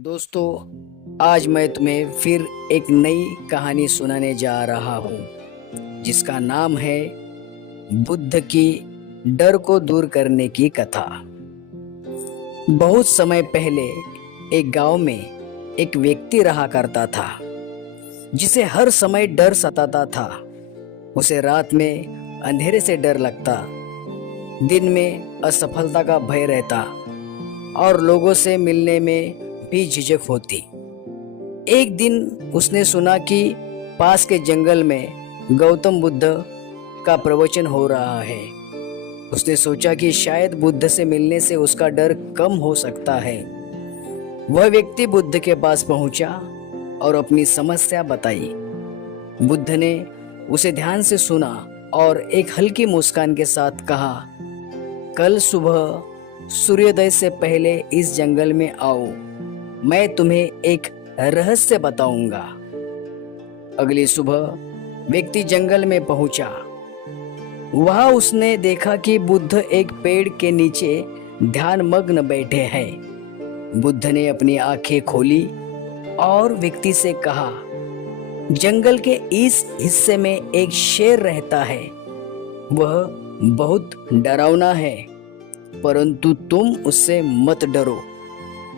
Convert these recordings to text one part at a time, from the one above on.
दोस्तों, आज मैं तुम्हें फिर एक नई कहानी सुनाने जा रहा हूँ जिसका नाम है बुद्ध की डर को दूर करने की कथा। बहुत समय पहले एक गांव में एक व्यक्ति रहा करता था जिसे हर समय डर सताता था। उसे रात में अंधेरे से डर लगता, दिन में असफलता का भय रहता और लोगों से मिलने में भी झिझक होती। एक दिन उसने सुना कि पास के जंगल में गौतम बुद्ध का प्रवचन हो रहा है। उसने सोचा कि शायद बुद्ध से मिलने से उसका डर कम हो सकता है। वह व्यक्ति बुद्ध के पास पहुंचा और अपनी समस्या बताई। बुद्ध ने उसे ध्यान से सुना और एक हल्की मुस्कान के साथ कहा, कल सुबह सूर्योदय से पहले इस जंगल में आओ, मैं तुम्हें एक रहस्य बताऊंगा। अगली सुबह व्यक्ति जंगल में पहुंचा। वहां उसने देखा कि बुद्ध एक पेड़ के नीचे ध्यान मग्न बैठे हैं। बुद्ध ने अपनी आंखें खोली और व्यक्ति से कहा, जंगल के इस हिस्से में एक शेर रहता है। वह बहुत डरावना है, परंतु तुम उससे मत डरो।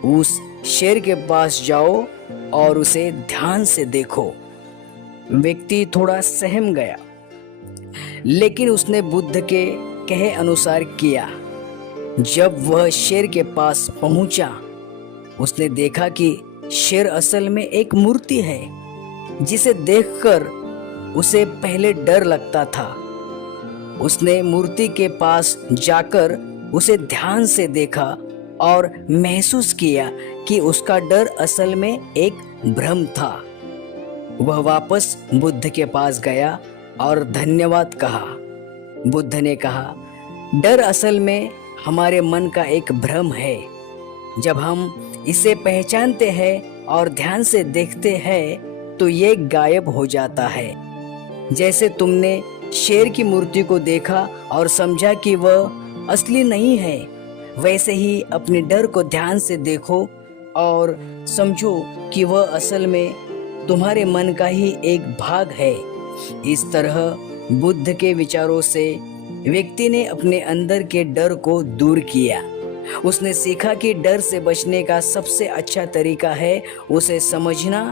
उस शेर के पास जाओ और उसे ध्यान से देखो। व्यक्ति थोड़ा सहम गया, लेकिन उसने बुद्ध के कहे अनुसार किया। जब वह शेर के पास पहुंचा, उसने देखा कि शेर असल में एक मूर्ति है जिसे देखकर उसे पहले डर लगता था। उसने मूर्ति के पास जाकर उसे ध्यान से देखा और महसूस किया कि उसका डर असल में एक भ्रम था। वह वापस बुद्ध के पास गया और धन्यवाद कहा। बुद्ध ने कहा, डर असल में हमारे मन का एक भ्रम है। जब हम इसे पहचानते हैं और ध्यान से देखते हैं तो ये गायब हो जाता है। जैसे तुमने शेर की मूर्ति को देखा और समझा कि वह असली नहीं है, वैसे ही अपने डर को ध्यान से देखो और समझो कि वह असल में तुम्हारे मन का ही एक भाग है। इस तरह बुद्ध के विचारों से व्यक्ति ने अपने अंदर के डर को दूर किया। उसने सीखा कि डर से बचने का सबसे अच्छा तरीका है उसे समझना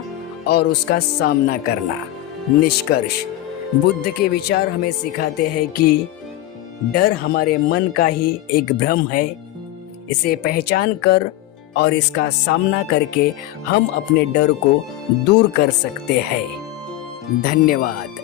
और उसका सामना करना। निष्कर्ष, बुद्ध के विचार हमें सिखाते हैं कि डर हमारे मन का ही एक भ्रम है। इसे पहचान कर और इसका सामना करके हम अपने डर को दूर कर सकते हैं। धन्यवाद।